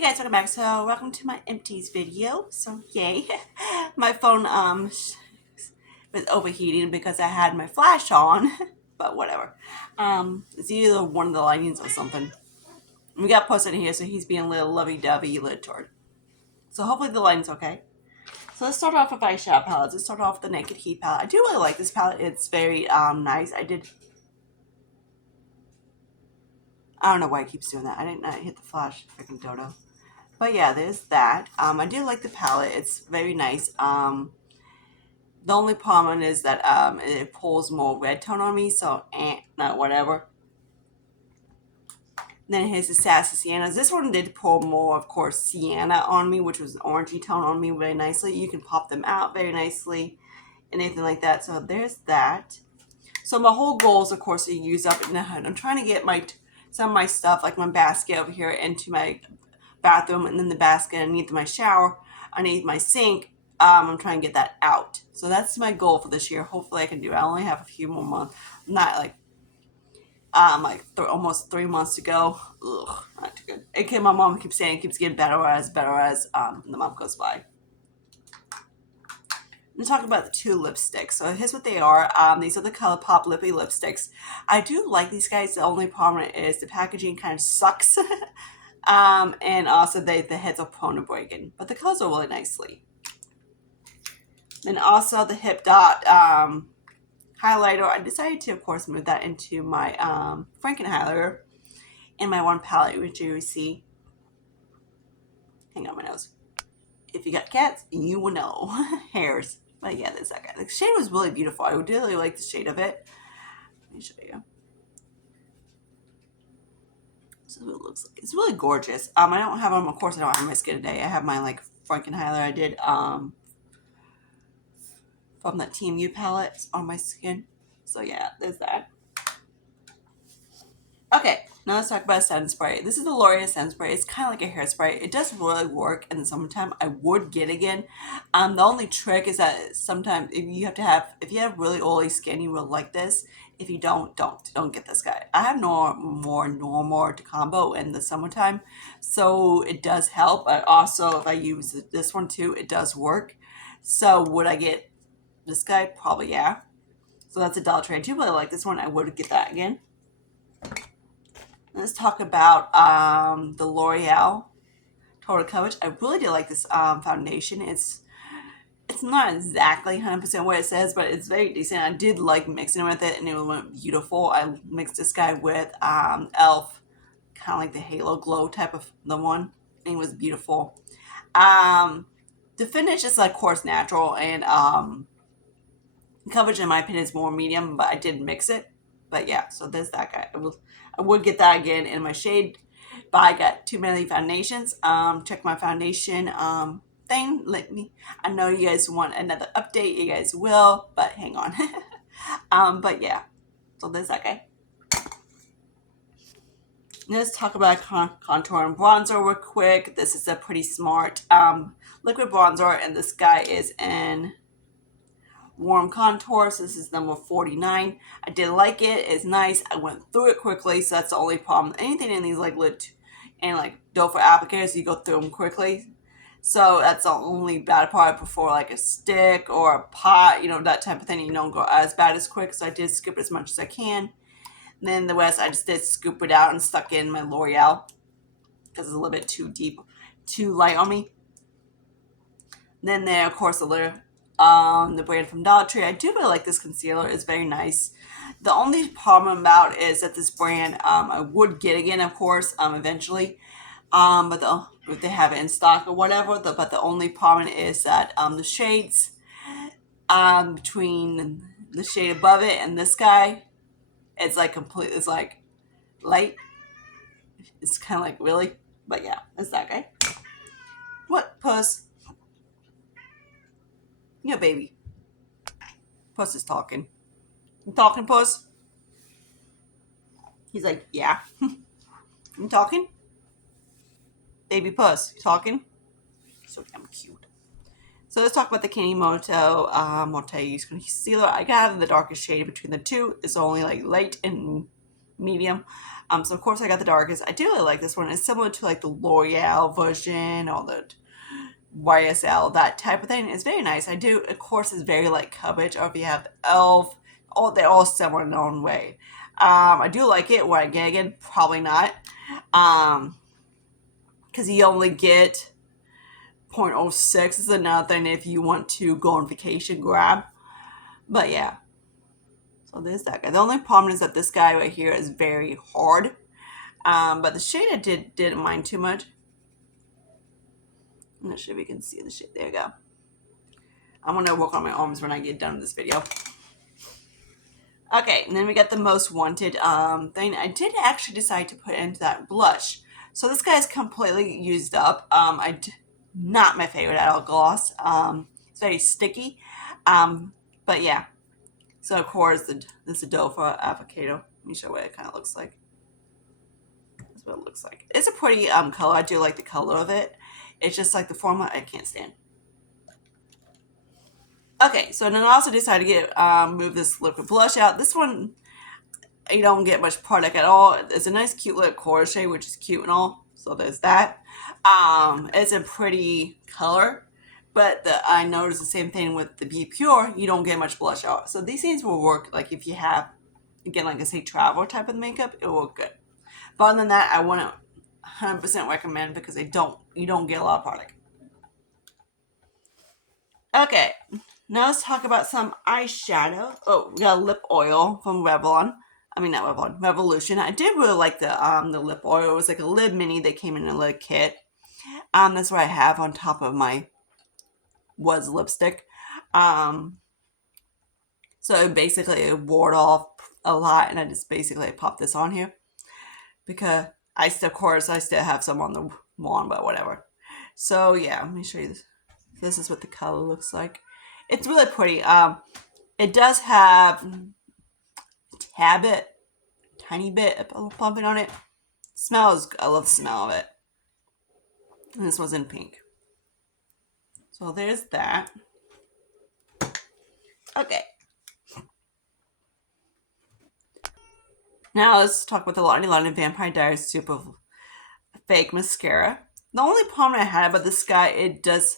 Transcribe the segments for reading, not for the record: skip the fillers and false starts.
Hey guys, welcome back. So welcome to my empties video. So yay. My phone was overheating because I had my flash on, but whatever. It's either one of the lightnings or something. We got posted in here, so he's being a little lovey-dovey little toward. So hopefully the lighting's okay. So let's start off with eyeshadow palettes. Let's start off with the Naked Heat palette. I do really like this palette. It's very nice. I don't know why it keeps doing that. I didn't hit the flash, freaking dodo. But yeah, there's that. I do like the palette. It's very nice. The only problem is that it pulls more red tone on me, so not whatever. Then here's the Sassy Siennas. This one did pull more, of course, sienna on me, which was an orangey tone on me very nicely. You can pop them out very nicely and anything like that. So there's that. So my whole goal is, of course, to use up in the hood. I'm trying to get some of my stuff, like my basket over here, into my bathroom, and then the basket underneath my shower, underneath my sink. I'm trying to get that out. So that's my goal for this year. Hopefully I can do it. I only have a few more months. Not like almost 3 months to go. Ugh, not too good. Okay, my mom keeps saying it keeps getting better as the month goes by. I'm talking about the two lipsticks. So here's what they are. These are the ColourPop Lippy lipsticks. I do like these guys. The only problem is the packaging kind of sucks. And also the heads are prone to breaking. But the colors are really nicely. Then also the Hip Dot highlighter. I decided to, of course, move that into my Franken highlighter in my one palette, which you see. Hang on my nose. If you got cats, you will know. Hairs. But yeah, there's that guy. The shade was really beautiful. I really like the shade of it. Let me show you. This is what it looks like. It's really gorgeous. I don't have them, of course, I don't have my skin today. I have my like Franken highlighter I did from that TMU palette on my skin. So yeah, there's that. Okay, now let's talk about setting spray. This is the L'Oreal setting spray. It's kind of like a hairspray. It does really work in the summertime. I would get again. The only trick is that sometimes if you have really oily skin, you will like this. If you don't get this guy. I have more normal to combo in the summertime, so it does help. But also, if I use this one too, it does work. So would I get this guy? Probably yeah. So that's a Dollar Tree. I do really like this one. I would get that again. Let's talk about the L'Oreal Total Coverage. I really do like this foundation. It's not exactly 100% what it says, but it's very decent. I did like mixing it with it, and it went beautiful. I mixed this guy with e.l.f., kind of like the Halo Glow type of the one, and it was beautiful. The finish is, of course, natural, and coverage, in my opinion, is more medium, but I did mix it. But yeah, so there's that guy. I would get that again in my shade, but I got too many foundations. Check my foundation thing. I know you guys want another update. You guys will, but hang on. But yeah, so there's that guy. Let's talk about contour and bronzer real quick. This is a pretty smart liquid bronzer, and this guy is in Warm Contour. So this is number 49. I did like it. It's nice. I went through it quickly, so that's the only problem. Anything in these like lip and like dough for applicators, you go through them quickly. So that's the only bad part. I prefer like a stick or a pot, that type of thing. You don't go as bad as quick. So I did scoop it as much as I can. And then the rest, I just did scoop it out and stuck in my L'Oreal because it's a little bit too deep, too light on me. Then there, of course, the brand from Dollar Tree. I do really like this concealer. It's very nice. The only problem about it is that this brand, I would get again, of course, eventually. But if they have it in stock or whatever. But the only problem is that the shades between the shade above it and this guy, it's like light. It's kind of like really, but yeah, it's that guy. What, Puss? Yeah, baby. Puss is talking. You talking, Puss? He's like, yeah. You talking? Baby Puss, you talking? So damn cute. So let's talk about the Kanimoto Multi-Use Concealer. I got it in the darkest shade between the two. It's only like light and medium. So of course I got the darkest. I do really like this one. It's similar to like the L'Oreal version or the YSL, that type of thing. It's very nice. I do, of course, it's very like Coverage, or if you have the Elf, all they're all similar in their own way. I do like it. Would I get again? Probably not. Because you only get 0.06 is another thing if you want to go on vacation grab. But yeah. So there's that guy. The only problem is that this guy right here is very hard. But the shade I didn't mind too much. I'm not sure if you can see the shade. There you go. I'm going to work on my arms when I get done with this video. Okay, and then we got the Most Wanted thing. I did actually decide to put into that blush. So this guy is completely used up. Not my favorite at all gloss. It's very sticky. But yeah. So of course, this is dough for avocado. Let me show you what it kind of looks like. That's what it looks like. It's a pretty color. I do like the color of it. It's just like the formula I can't stand. Okay, so then I also decided to get move this liquid blush out. This one, you don't get much product at all. It's a nice, cute little coral shade, which is cute and all. So there's that. It's a pretty color, but I noticed the same thing with the Be Pure. You don't get much blush out. So these things will work like if you have, again, like I say, travel type of makeup, it will work good. But other than that, I wouldn't 100% recommend because you don't get a lot of product. Okay, now let's talk about some eyeshadow. Oh, we got a lip oil from Revlon. I mean, not Revlon, Revolution. I did really like the lip oil. It was like a lip mini that came in a little kit. That's what I have on top of my lipstick. So basically it wore off a lot, and I just basically popped this on here because I still have some on the wand, but whatever. So yeah, let me show you this. This is what the color looks like. It's really pretty. It does have a tiny bit of pumping on it. Smells, I love the smell of it. And this was in pink. So there's that. Okay. Now let's talk about the Lottie London Vampire Diaries Super Fake Mascara. The only problem I had about this guy, it gets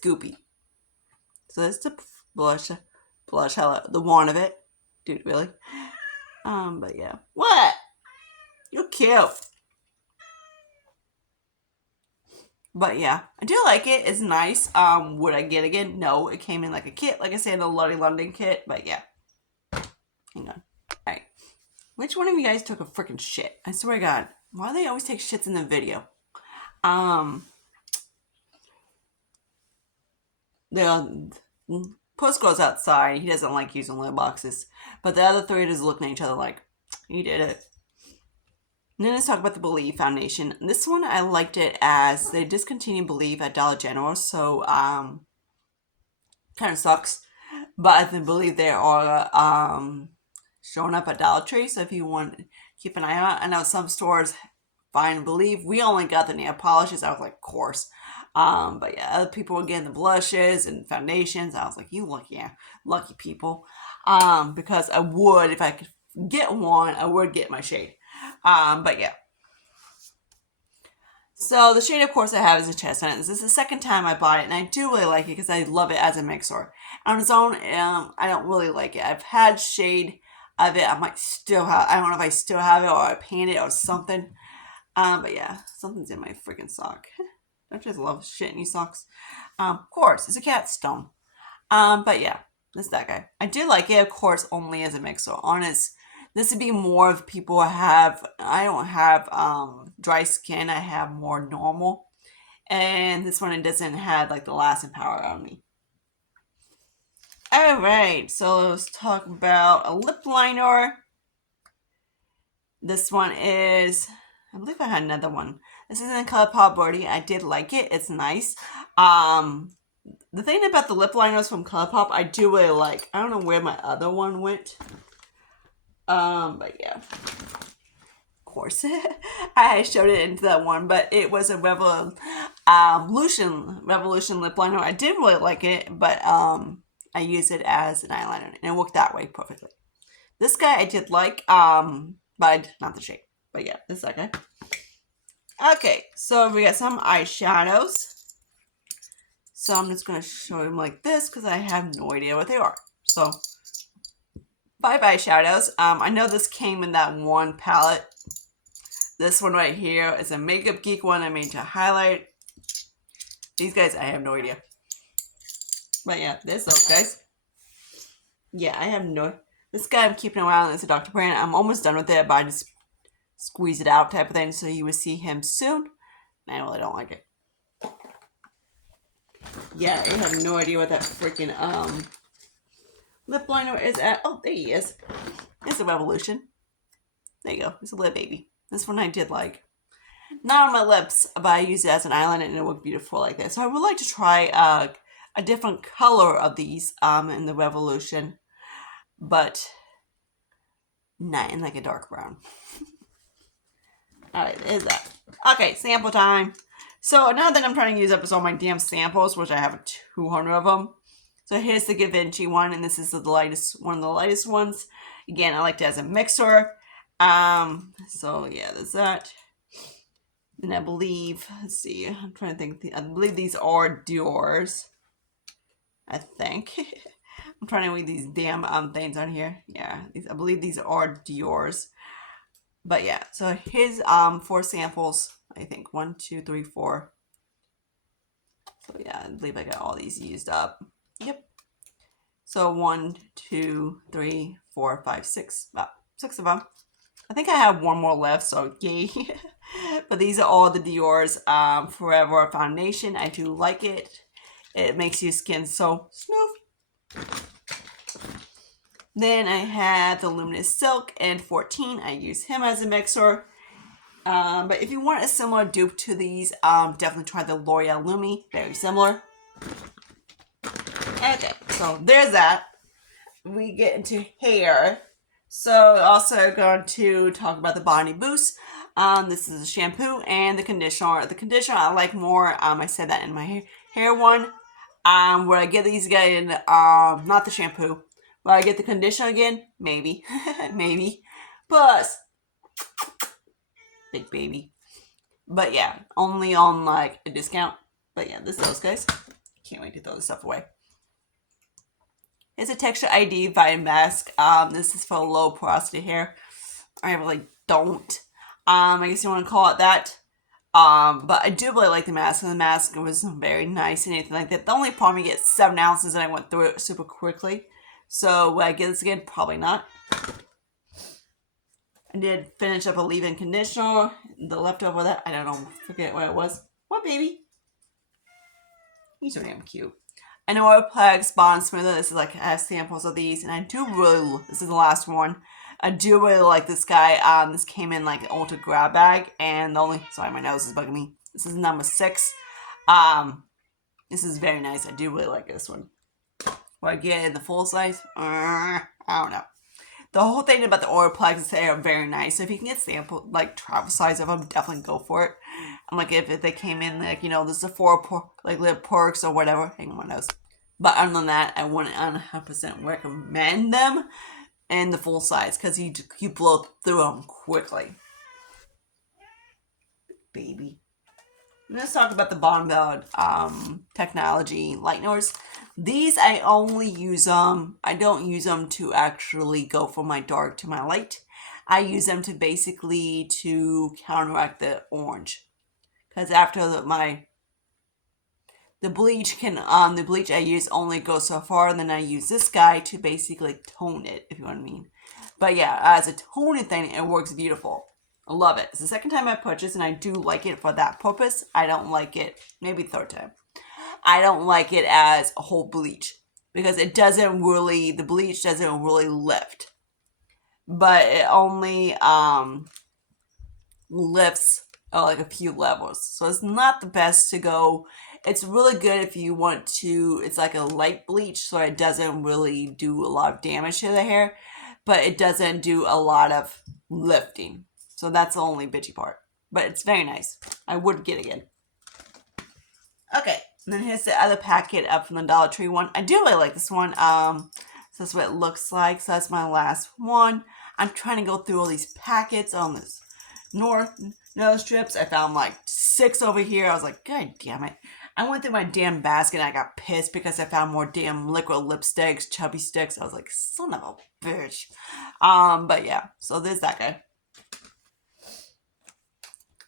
goopy. So that's the blush, the wand of it. Dude, really? But yeah. What? You're cute. But yeah, I do like it. It's nice. Would I get it again? No, it came in like a kit, like I said, the Lottie London kit. But yeah. Hang on. Alright. Which one of you guys took a freaking shit? I swear to God. Why do they always take shits in the video? The Puss goes outside. He doesn't like using lip boxes. But the other three are just looking at each other like, you did it. And then let's talk about the Believe foundation. This one, I liked it as they discontinued Believe at Dollar General. So, kind of sucks. But I believe they are showing up at Dollar Tree. So if you want, keep an eye out. I know some stores find Believe. We only got the nail polishes. I was like, of course. But yeah, other people were getting the blushes and foundations. I was like, you lucky people. Because I would, if I could get one, I would get my shade. But yeah. So the shade, of course, I have is a Chestnut. This is the second time I bought it, and I do really like it because I love it as a mixer. On its own, I don't really like it. I've had shade of it. I might still have. I don't know if I still have it or I paint it or something. But yeah, something's in my freaking sock. I just love shit in these socks. Of course, it's a cat stone. But yeah, that's that guy. I do like it, of course, only as a mixer. This would be more of people I don't have dry skin. I have more normal. And this one, it doesn't have like the lasting power on me. Alright, so let's talk about a lip liner. This one is, I believe I had another one. This is in ColourPop Birdie. I did like it. It's nice. The thing about the lip liners from ColourPop, I do really like. I don't know where my other one went. But yeah. Of course. I showed it into that one, but it was a Revolution lip liner. I did really like it, but I use it as an eyeliner, and it worked that way perfectly. This guy I did like. but not the shade. But yeah, this is okay. Okay, so we got some eyeshadows. So I'm just going to show them like this because I have no idea what they are. So 5 eyeshadows. I know this came in that one palette. This one right here is a Makeup Geek one I made to highlight. These guys, I have no idea. But yeah, this those guys. Yeah, I have no... This guy I'm keeping around is a Dr. Brand. I'm almost done with it, but I just squeeze it out type of thing, so you will see him soon. I really don't like it. Yeah, I have no idea what that freaking lip liner is at. Oh, there he is. It's a Revolution. There you go. It's a lip baby. This one I did like. Not on my lips, but I used it as an eyeliner and it looked beautiful like this. So I would like to try a different color of these in the Revolution, but not in like a dark brown. Alright, is that. Okay, sample time. So another thing I'm trying to use up is all my damn samples, which I have 200 of them. So here's the Givenchy one, and this is the lightest, one of the lightest ones. Again, I liked it as a mixer. So yeah, there's that. And I believe, let's see, I'm trying to think. I believe these are Dior's. I think. I'm trying to read these damn things on here. Yeah, I believe these are Dior's. But yeah, so here's 4 samples. I think 1, 2, 3, 4. So yeah, I believe I got all these used up. Yep. So 1, 2, 3, 4, 5, 6. About 6 of them. I think I have one more left, so yay. But these are all the Dior's Forever Foundation. I do like it. It makes your skin so smooth. Then I have the Luminous Silk and 14. I use him as a mixer. But if you want a similar dupe to these, definitely try the L'Oreal Lumi. Very similar. Okay, so there's that. We get into hair. So also going to talk about the Body Boost. This is a shampoo and the conditioner. The conditioner I like more. I said that in my hair one. Where I get these again, not the shampoo. Will I get the conditioner again? Maybe. Maybe. Plus, big baby. But yeah, only on like a discount. But yeah, this is those guys. Can't wait to throw this stuff away. It's a Texture ID Vitamin Mask. This is for low porosity hair. I really don't. I guess you want to call it that. But I do really like the mask, and the mask was very nice and anything like that. The only problem, you get 7 ounces, and I went through it super quickly. So will I get this again? Probably not. I did finish up a leave-in conditioner. The leftover that, I don't know, forget what it was. What, baby? He's so damn cute. I know Olaplex Bond Smoother. This is like, I have samples of these, and I do really, this is the last one. I do really like this guy. This came in like an Ultra grab bag, and the only, sorry, my nose is bugging me. This is number 6. This is very nice. I do really like this one. Will I get it in the full size? I don't know. The whole thing about the Olaplex is they are very nice. So if you can get sample, like travel size of them, definitely go for it. I'm like, if they came in like, you know, this is a 4 like little perks or whatever. Hang on my nose. But other than that, I wouldn't 100% recommend them in the full size because you blow through them quickly. Baby. Let's talk about the Bonbell technology lighteners. These I only use them. I don't use them to actually go from my dark to my light. I use them to basically to counteract the orange. Because after the bleach the bleach I use only goes so far, and then I use this guy to basically tone it, if you know what I mean. But yeah, as a toning thing, it works beautiful. I love it. It's the second time I purchased, and I do like it for that purpose. I don't like it, maybe third time. I don't like it as a whole bleach because it doesn't really, the bleach doesn't really lift. But it only lifts like a few levels. So it's not the best to go. It's really good if you want to, it's like a light bleach, so it doesn't really do a lot of damage to the hair, but it doesn't do a lot of lifting. So that's the only bitchy part. But it's very nice. I would get it again. Okay, and then here's the other packet up from the Dollar Tree one. I do really like this one. So that's what it looks like. So that's my last one. I'm trying to go through all these packets on this North nose strips. I found like 6 over here. I was like, God damn it. I went through my damn basket and I got pissed because I found more damn liquid lipsticks, chubby sticks. I was like, son of a bitch. But yeah, so there's that guy.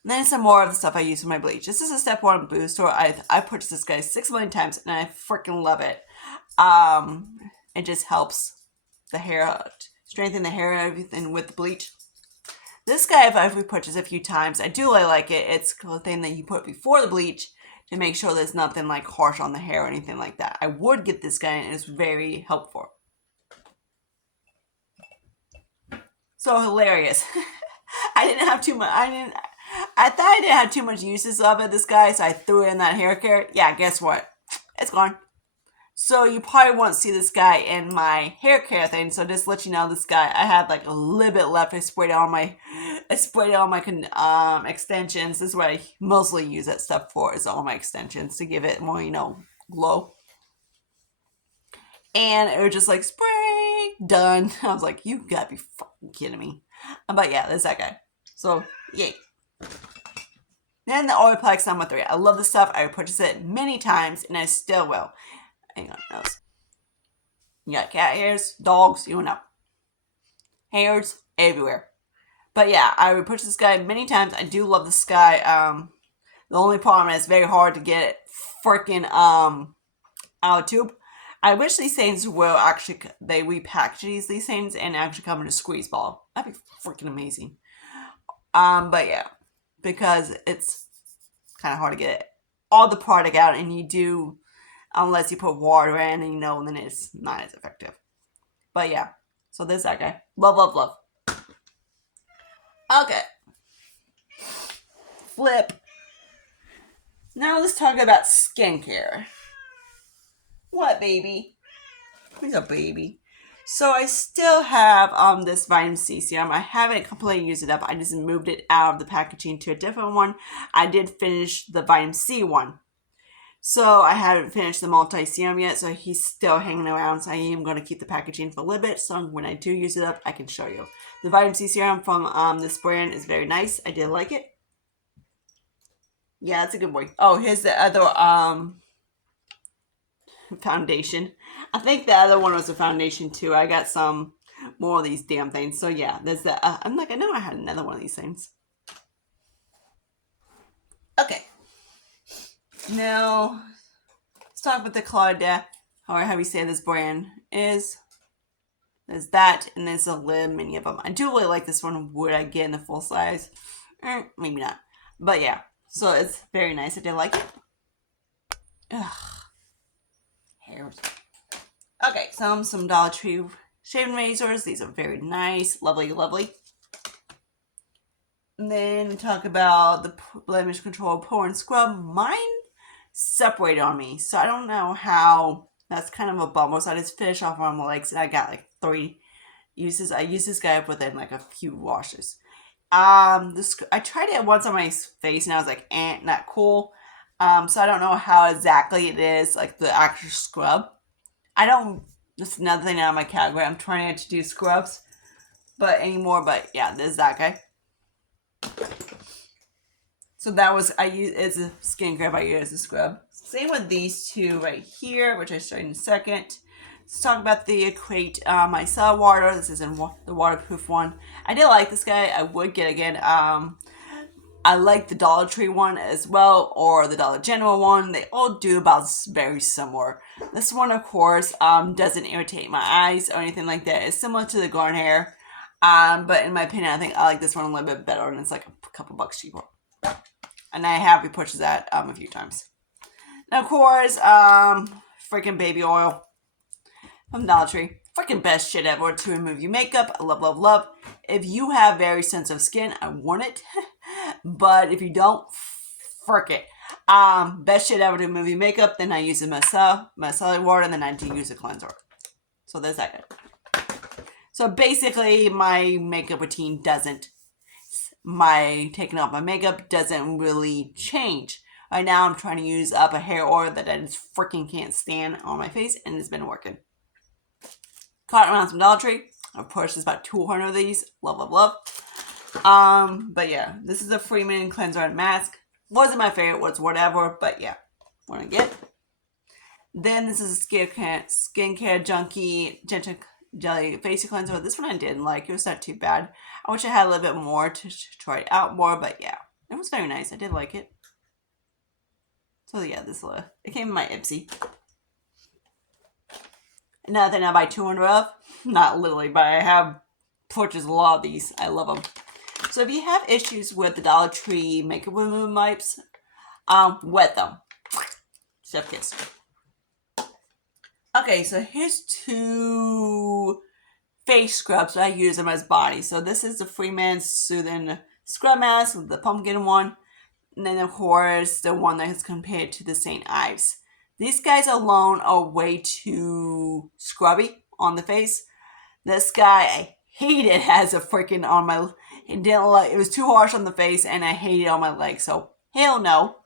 And then some more of the stuff I use for my bleach. This is a Step 1 booster. I purchased this guy 6 million times and I freaking love it. It just helps the hair, strengthen the hair and everything with the bleach. This guy, I've repurchased a few times. I do really like it. It's the thing that you put before the bleach to make sure there's nothing like harsh on the hair or anything like that. I would get this guy and it's very helpful. So hilarious. I didn't have too much. I thought I didn't have too much uses of it, this guy, so I threw it in that hair care. Yeah, guess what? It's gone. So you probably won't see this guy in my hair care thing. So just to let you know, this guy, I had like a little bit left. I sprayed it on my extensions. This is what I mostly use that stuff for, is all my extensions to give it more, glow. And it was just like, spray, done. I was like, you gotta be fucking kidding me. But yeah, there's that guy. So, yay. Then the Olaplex number 3. I love this stuff. I purchased it many times, and I still will. Hang on, nose. You got cat hairs, dogs, you know. Hairs everywhere. But yeah, I would purchase this guy many times. I do love this guy. The only problem is it's very hard to get it freaking out of tube. I wish these things will actually, they repackage these things and actually come in a squeeze ball. That'd be freaking amazing. But yeah, because it's kind of hard to get all the product out, and you do, unless you put water in, and then it's not as effective. But yeah, so there's that guy. Love, love, love. Okay. Flip. Now let's talk about skincare. What, baby? Who's a baby? So I still have this vitamin C serum. I haven't completely used it up. I just moved it out of the packaging to a different one. I did finish the vitamin C one. So I haven't finished the multi-serum yet, so he's still hanging around. So I am going to keep the packaging for a little bit, so when I do use it up, I can show you. The vitamin C serum from this brand is very nice. I did like it. Yeah, it's a good boy. Oh, here's the other foundation. I think the other one was a foundation too. I got some more of these damn things. So yeah, there's the. I'm like, I know I had another one of these things. Okay. Now let's talk about the Claudia, or how we say this brand is. There's that, and there's a little many of them. I do really like this one. Would I get in the full size? Maybe not. But yeah, so it's very nice. I did like it. Ugh. Hairs. Okay, some Dollar Tree shaving razors. These are very nice. Lovely, lovely. And then we talk about the blemish control pour and scrub. Mine separated on me, so I don't know how. That's kind of a bummer. So I just finished off on my legs, and I got like 3 uses. I used this guy up within like a few washes. I tried it once on my face, and I was like, not cool. So I don't know how exactly it is, like the actual scrub. That's another thing out of my category. I'm trying not to do scrubs anymore, but yeah, there's that guy. So that was, it's a skin grab I use as a scrub. Same with these two right here, which I'll show you in a second. Let's talk about the Equate micellar water. This is in the waterproof one. I did like this guy. I would get again. I like the Dollar Tree one as well, or the Dollar General one. They all do about very similar. This one, of course, doesn't irritate my eyes or anything like that. It's similar to the Garnier, but in my opinion, I think I like this one a little bit better, and it's like a couple bucks cheaper. And I have repurchased that a few times. Now, of course, freaking baby oil from Dollar Tree. Freaking best shit ever to remove your makeup. I love, love, love. If you have very sensitive skin, I want it. But if you don't, frick it. Best shit ever to remove your makeup. Then I use the micellar water, and then I do use a cleanser. So there's that guy. So basically, my makeup routine my taking off my makeup doesn't really change. Right now, I'm trying to use up a hair oil that I just freaking can't stand on my face, and it's been working. Caught around some Dollar Tree. I've purchased about 200 of these. Love, love, love. But yeah, this is a Freeman cleanser and mask. Wasn't my favorite, was whatever, but yeah, want to get. Then this is a skincare junkie gentle jelly face cleanser. This one I didn't like. It was not too bad. I wish I had a little bit more to try it out more, but yeah, it was very nice. I did like it. So yeah, it came in my Ipsy. Another thing I buy 200 of, not literally, but I have purchased a lot of these. I love them. So if you have issues with the Dollar Tree makeup remover wipes, wet them. Chef kiss. Okay, so here's 2 face scrubs. I use them as body. So this is the Freeman Soothing Scrub Mask, the pumpkin one. And then, of course, the one that is compared to the St. Ives. These guys alone are way too scrubby on the face. This guy, I hate it as a freaking on my... It was too harsh on the face, and I hate it on my legs. So, hell no.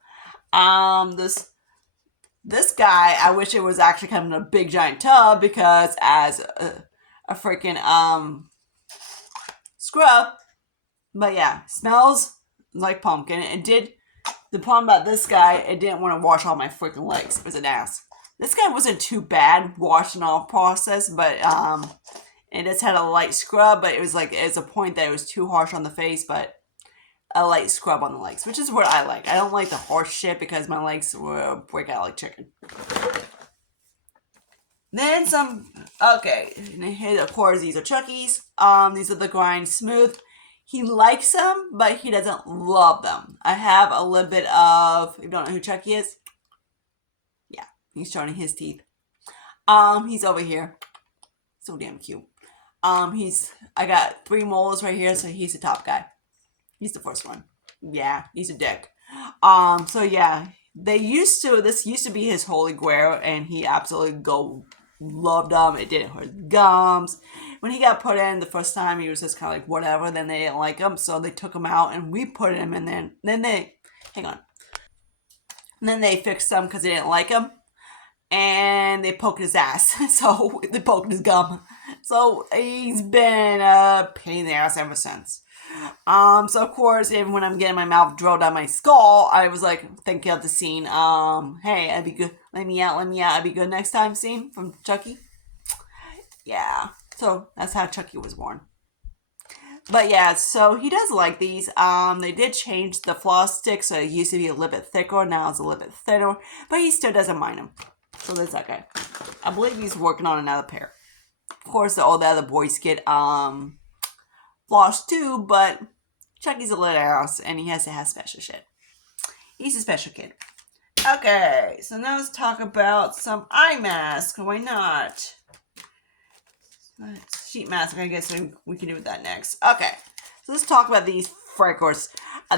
This guy, I wish it was actually kind of a big giant tub, because as a freaking scrub, but yeah, smells like pumpkin. The problem about this guy, it didn't want to wash all my freaking legs. It was an ass. This guy wasn't too bad washing off process, but it just had a light scrub, but it was a point that it was too harsh on the face, but a light scrub on the legs, which is what I like. I don't like the harsh shit because my legs will break out like chicken. Then some, okay, and of course these are Chucky's. These are the Grind Smooth. He likes them, but he doesn't love them. I have a little bit of, if you don't know who Chucky is, yeah, he's showing his teeth. He's over here. So damn cute. I got 3 molars right here, so he's the top guy. He's the first one. Yeah, he's a dick. So yeah, this used to be his holy grail, and he absolutely loved them. It didn't hurt his gums. When he got put in the first time, he was just kind of like whatever. Then they didn't like him, so they took him out, and we put him in. Then they And then they fixed him because they didn't like him, and they poked his ass. So they poked his gum. So he's been a pain in the ass ever since. So of course, even when I'm getting my mouth drilled down my skull, I was like thinking of the scene. Hey, I'd be good. Let me out. I'd be good next time. Scene from Chucky. Yeah. So that's how Chucky was born. But yeah, so he does like these. They did change the floss stick, so it used to be a little bit thicker. Now it's a little bit thinner, but he still doesn't mind them. So there's that guy. I believe he's working on another pair. Of course, all the other boys get floss too, but Chucky's a little ass, and he has to have special shit. He's a special kid. Okay, so now let's talk about some eye mask. Why not? Sheet mask, I guess we can do that next. Okay, so let's talk about these freckles.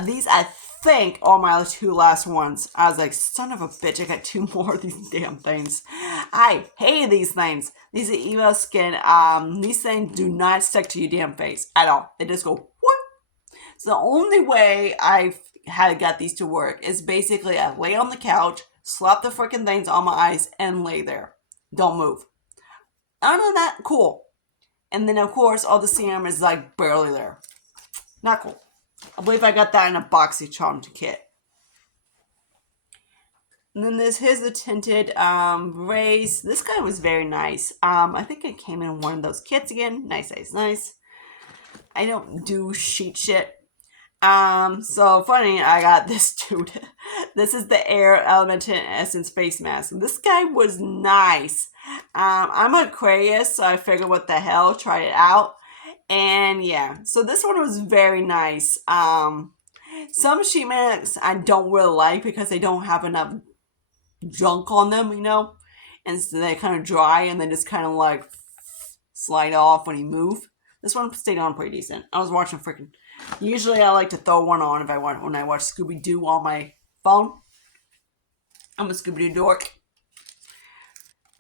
These, I think, are my 2 last ones. I was like, son of a bitch, I got 2 more of these damn things. I hate these things. These are Evo Skin. These things do not stick to your damn face at all. They just go, whoop. So the only way I've got these to work is basically I lay on the couch, slap the freaking things on my eyes, and lay there. Don't move. Other than that, cool. And then, of course, all the serum is like barely there. Not cool. I believe I got that in a BoxyCharm kit. And then here's the tinted rays. This guy was very nice. I think it came in one of those kits again. Nice. I don't do sheet shit. So funny, I got this dude. This is the Air Elemental Essence face mask. This guy was nice. I'm Aquarius, so I figured what the hell, try it out. And yeah, so this one was very nice. Some sheet masks I don't really like because they don't have enough junk on them, and so they're kind of dry and then just kind of like slide off when you move. This one stayed on pretty decent. I was watching freaking. Usually I like to throw one on when I watch Scooby-Doo on my phone. I'm a Scooby-Doo dork.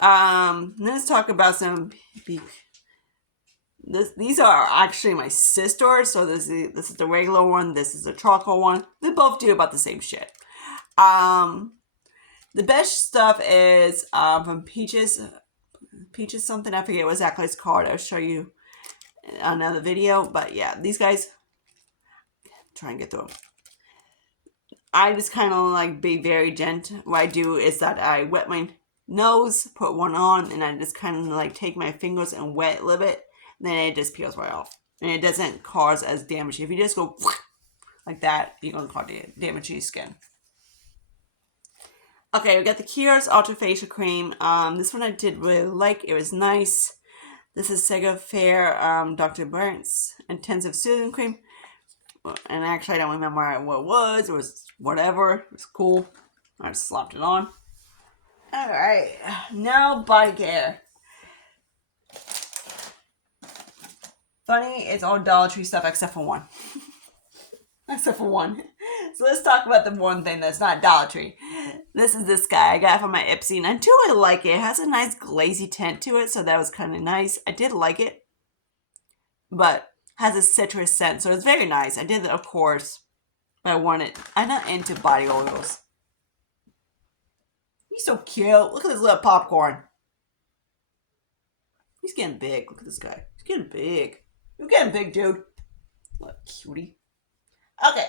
Let's talk about some. These are actually my sisters. So this is the regular one. This is the charcoal one. They both do about the same shit. The best stuff is from Peaches something. I forget what exactly it's called. I'll show you another video. But yeah, these guys, try and get through them. I just kind of like be very gentle. What I do is that I wet my nose, put one on, and I just kind of like take my fingers and wet a little bit. And then it just peels right off. And it doesn't cause as damage. If you just go like that, you're going to cause damage to your skin. Okay, we got the Kiehl's Ultra Facial Cream. This one I did really like. It was nice. This is Sega Fair Dr. Burns Intensive Soothing Cream. And actually, I don't remember what it was. It was whatever. It was cool. I just slapped it on. Alright, now body care. Funny, it's all Dollar Tree stuff except for one. Except for one. So let's talk about the one thing that's not Dollar Tree. This is this guy I got from my Ipsy, and I do really like it. It has a nice glazy tint to it, so that was kind of nice. I did like it, but has a citrus scent, so it's very nice. I did it, of course, but I'm not into body oils. He's so cute. Look at this little popcorn. He's getting big. Look at this guy. He's getting big. You're getting big, dude. What cutie. Okay.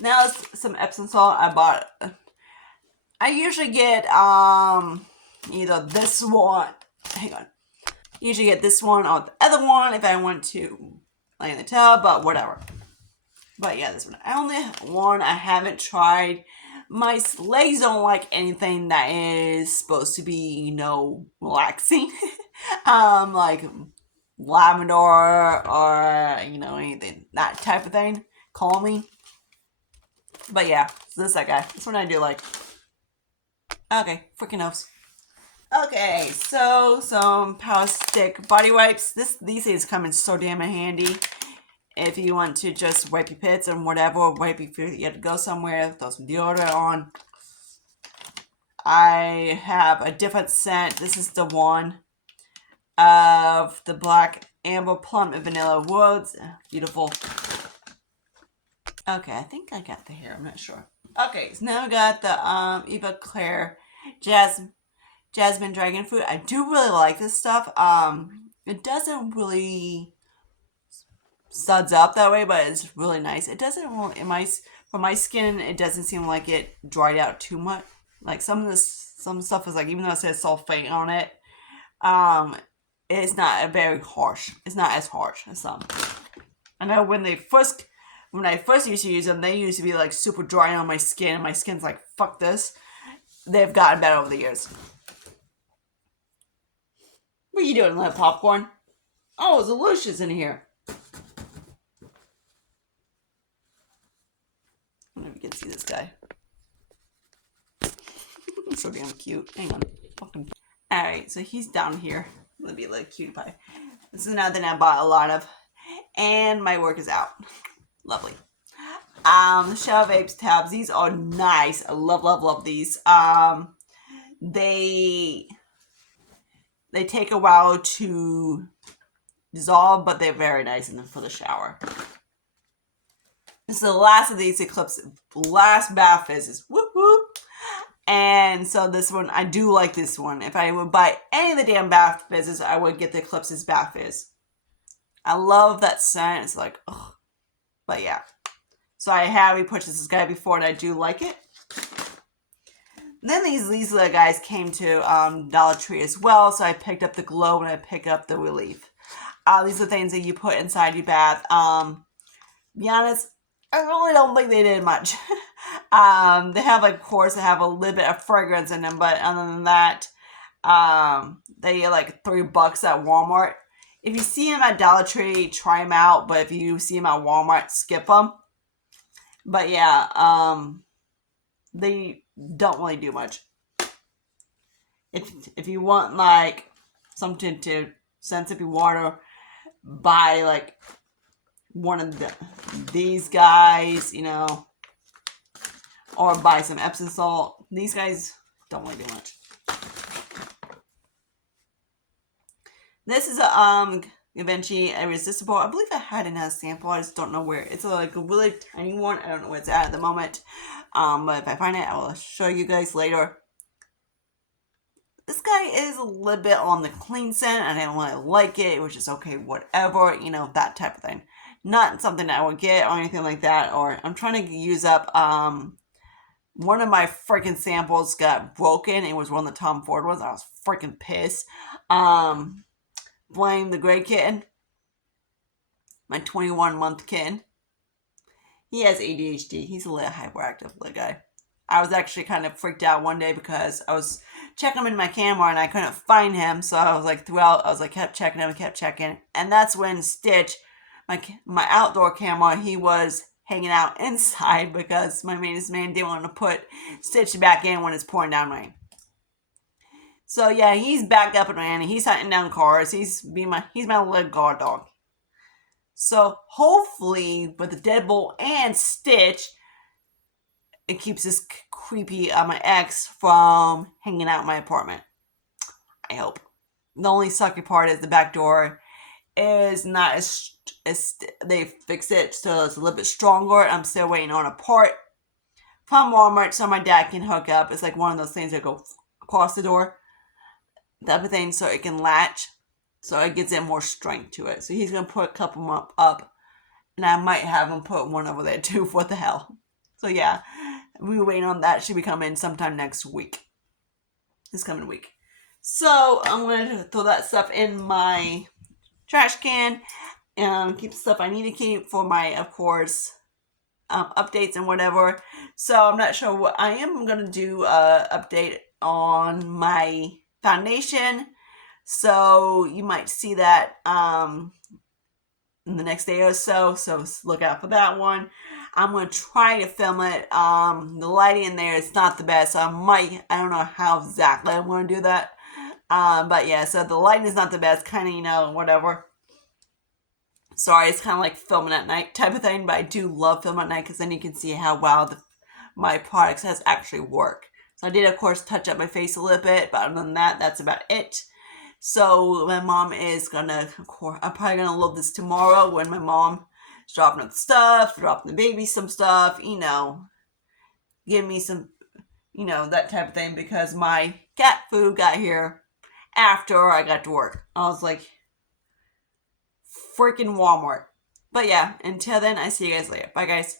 Now some Epsom salt. I usually get either this one. Hang on. Usually get this one or the other one if I want to lay in the tub, but whatever. But yeah, this one. I haven't tried. My legs don't like anything that is supposed to be, relaxing. Like lavender or, anything, that type of thing. Calming. But yeah, so this that guy. This one I do like. Okay, freaking nose. Okay, so some Power Stick body wipes. These things come in so damn handy. If you want to just wipe your pits and whatever, wipe if you have to go somewhere, throw some deodorant on. I have a different scent. This is the one of the Black Amber Plum and Vanilla Woods. Beautiful. Okay, I think I got the hair. I'm not sure. Okay, so now we got the Eva Claire Jasmine Dragon Fruit. I do really like this stuff. It doesn't really suds up that way, but it's really nice. It doesn't really, for my skin, it doesn't seem like it dried out too much. Like some stuff is like, even though it says sulfate on it, it's not very harsh. It's not as harsh as some. I know when I first used to use them, they used to be like super dry on my skin, and my skin's like, fuck this. They've gotten better over the years. What are you doing, little popcorn? Oh, it's delicious in here. I don't know if you can see this guy. He's so damn cute. Hang on. Fucking. Alright, so he's down here. Let me be a little cutie pie. This is another thing I bought a lot of. And my work is out. Lovely. The Shell Vapes tabs. These are nice. I love these. They take a while to dissolve, but they're very nice for the shower. This is the last of these Eclipse, last bath fizzes. Whoop whoop. And so this one, I do like this one. If I would buy any of the damn bath fizzes, I would get the Eclipse's bath fizz. I love that scent. It's like, ugh. But yeah. So I have repurchased this guy before, and I do like it. And then these little guys came to Dollar Tree as well. So I picked up the Glow and I picked up the Relief. These are things that you put inside your bath. Be honest, I really don't think they did much. They have, of course, they have a little bit of fragrance in them, but other than that, they get like $3 at Walmart. If you see them at Dollar Tree, try them out. But if you see them at Walmart, skip them. But yeah, they don't really do much. If you want like something to sense up your water, buy like one of these guys, or buy some Epsom salt. These guys don't really do much. This is a Givenchy Irresistible. I believe I had it in a sample. I just don't know where. It's like a really tiny one. I don't know where it's at the moment. But if I find it, I will show you guys later. This guy is a little bit on the clean scent. I didn't really like it. It was just okay, whatever, you know, that type of thing. Not something that I would get or anything like that. Or I'm trying to use up, one of my freaking samples got broken. It was one of the Tom Ford ones. I was freaking pissed. Blame the gray kitten, my 21-month kitten. He has ADHD. He's a little hyperactive little guy. I was actually kind of freaked out one day because I was checking him in my camera and I couldn't find him. So I was like, kept checking him and kept checking. And that's when Stitch, my outdoor camera, he was hanging out inside because my maintenance man didn't want to put Stitch back in when it's pouring down rain. So yeah, he's back up and running. He's hunting down cars. He's my little guard dog. So hopefully, with the Deadbolt and Stitch, it keeps this creepy my ex from hanging out in my apartment. I hope. The only sucky part is the back door is not as they fixed it so it's a little bit stronger. I'm still waiting on a part from Walmart so my dad can hook up. It's like one of those things that go across the door, type of thing, so it can latch, so it gives it more strength to it. So he's gonna put a couple up, and I might have him put one over there too. What the hell? So yeah, we were waiting on that. Should be coming sometime next week. This coming week. So I'm gonna throw that stuff in my trash can and keep the stuff I need to keep for my, of course, updates and whatever. So I'm not sure what I am gonna do. Update on my foundation. So you might see that in the next day or so. So look out for that one. I'm going to try to film it. The lighting in there is not the best. So I don't know how exactly I'm going to do that. But yeah, so the lighting is not the best. Kind of, you know, whatever. Sorry, it's kind of like filming at night type of thing. But I do love filming at night because then you can see how well my products has actually worked. So I did, of course, touch up my face a little bit. But other than that, that's about it. So my mom is gonna, of course, I'm probably gonna load this tomorrow when my mom is dropping up the stuff, dropping the baby some stuff, you know, give me some, you know, that type of thing, because my cat food got here after I got to work. I was like, freaking Walmart. But yeah, until then, I see you guys later. Bye, guys.